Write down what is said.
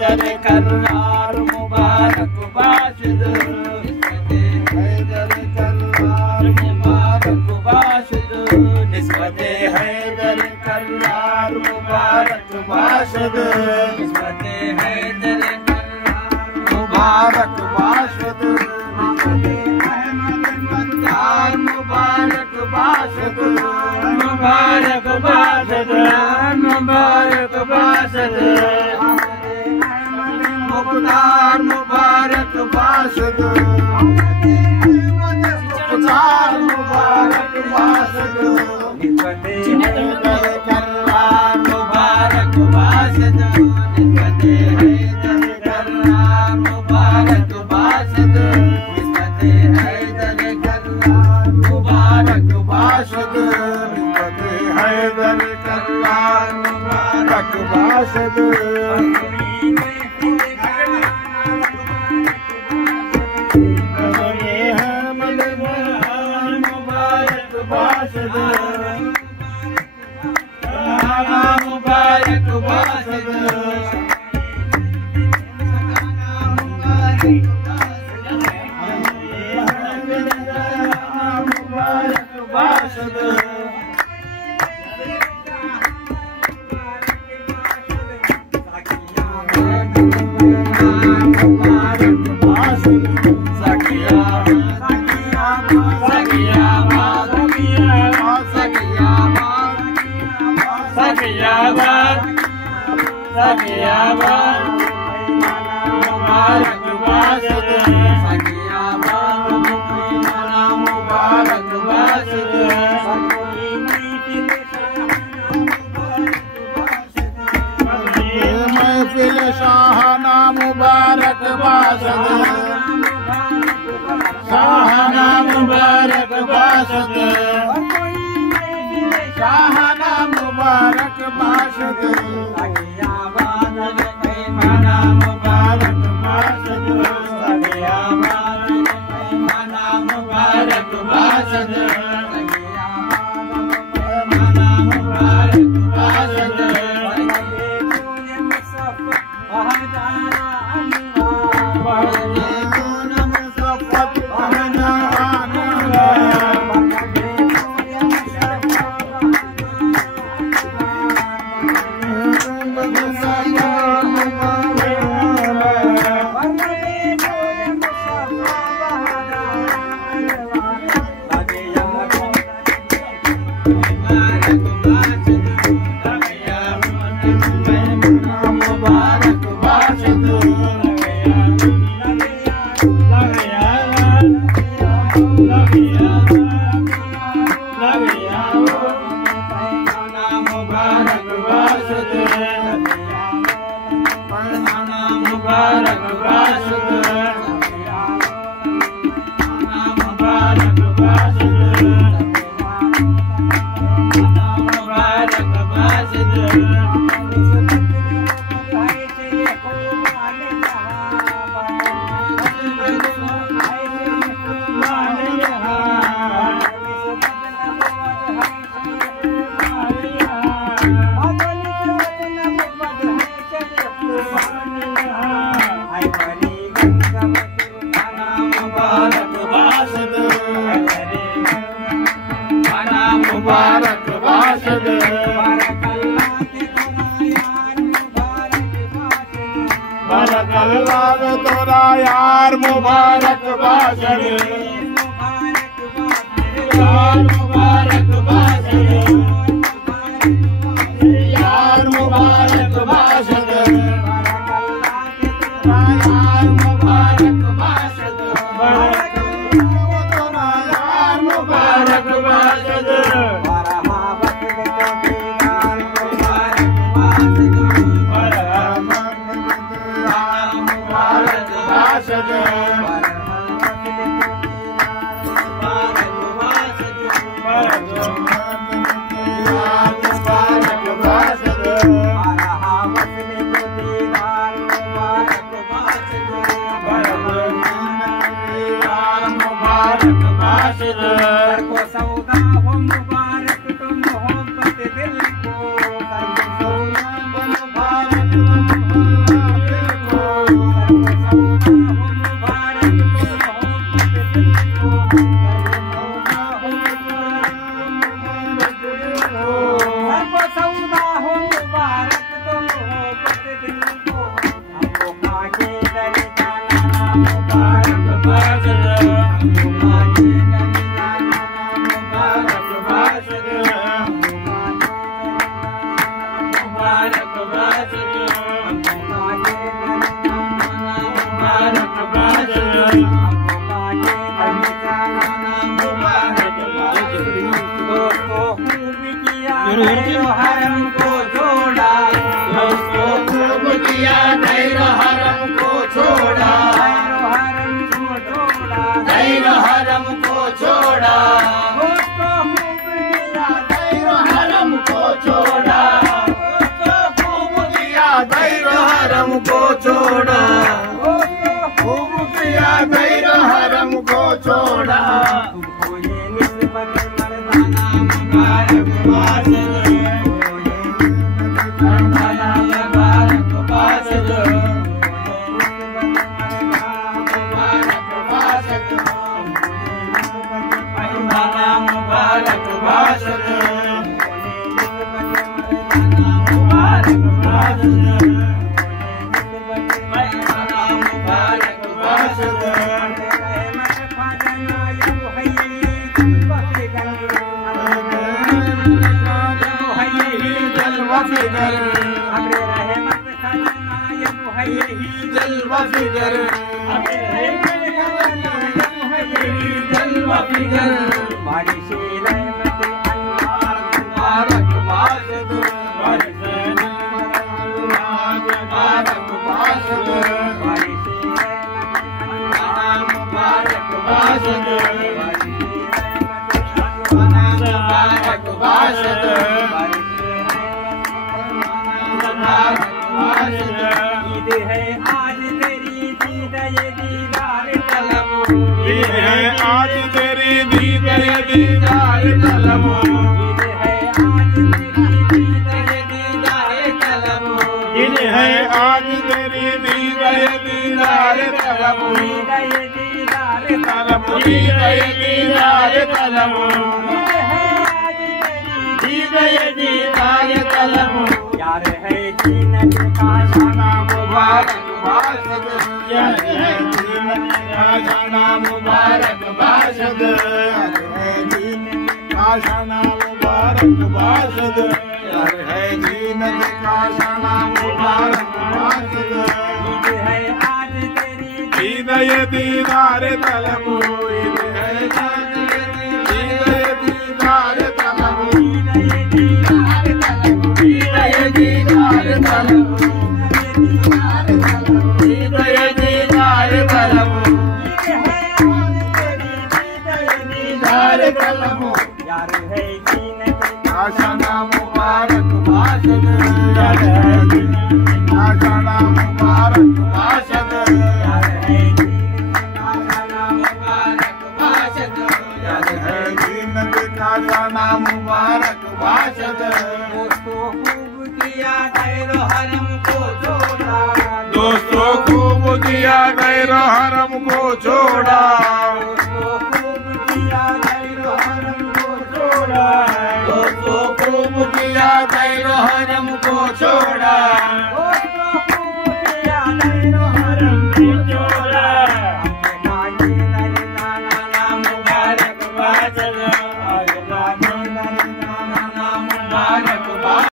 हैदर कर्रार मुबारक बाशिद हैदर कर्रार मुबारक बाशिद निस्बते हैदर कर्रार मुबारक बाशिद निस्बते हैदर कर्रार मुबारक बाशिद मुबारक बाशिद मुबारक बाशिद मुबारक बाशिद मुख्तार मुबारक बाशिद मुख्तार मुबारक बाशिद हैदर कर्रार मुबारक बाशिद निस्बते हैदर कर्रार मुबारक बाशिद निस्बते हैदर कर्रार मुबारक बाशिद निस्बते हैदर कर्रार मुबारक बाशिद मुबारक बाशिद मुबारक बाशिद मुबारक बाशिद सखिया सखियाबाद मुबारक बाशिद सखियाबाद मुबारक बाशिद महफिल शाहना मुबारक बाशिद शाहना मुबारक बाशिद शाहना मुबारक बाशिद सखियाबाद पैमाना मुबारक बाशिद सखियाबाद पैमाना मुबारक बाशिद पैमाना मुबारक बाशिद मुबारक बाशिद बारक अल्लाह तोरा यार मुबारक बाशिद यार मुबारक बाशिद यार मुबारक बाशिद यार मुबारक बाशिद यार मुबारक बाशिद मुबारक छोड़ा, खूब किया गैर हरम को छोड़ा। तुमको ये निस्बत मर्दाना मुबारकबाद दे, मर्दाना मुबारकबाद दे, मर्दाना मुबारकबाद दे, ईद है आज तेरी दीद ये दीदार तलब, ईद है आज तेरी दीद ये दीदार तलब, ईद है आज तेरी दीद ये दीदार तलब, ईद है आज तेरी दीद ये दीदार तलब, ईद ये दीदार तलब, ईद ये दीदार तलब, ईद ये दीदार तलब। यार है जीनत का शाना मुबारकबाद दे, यार है जीनत का शाना मुबारकबाद दे, यार है जीनत का शाना मुबारकबाद दे, यार है जीनत का शाना मुबारकबाद दे। ईद है आज तेरी ईद ये दीदार तलब, ईद है आज तेरी ईद ये दीदार तलब, ईद ये दीदार तलब, ईद ये दीदार तलब, ईद ये दीदार तलब, दीदार तलब। यार है जीनत का शाना मुबारकबाद दे, यार है जीनत का शाना मुबारकबाद दे, यार है जीनत का शाना मुबारकबाद दे, यार है जीनत का शाना मुबारकबाद दे। दोस्तों खूब किया गैर हरम को छोड़ा, दोस्तों खूब किया गैर हरम को छोड़ा, दोस्तों खूब किया गैर हरम को छोड़ा, दोस्तों खूब किया गैर हरम को छोड़ा।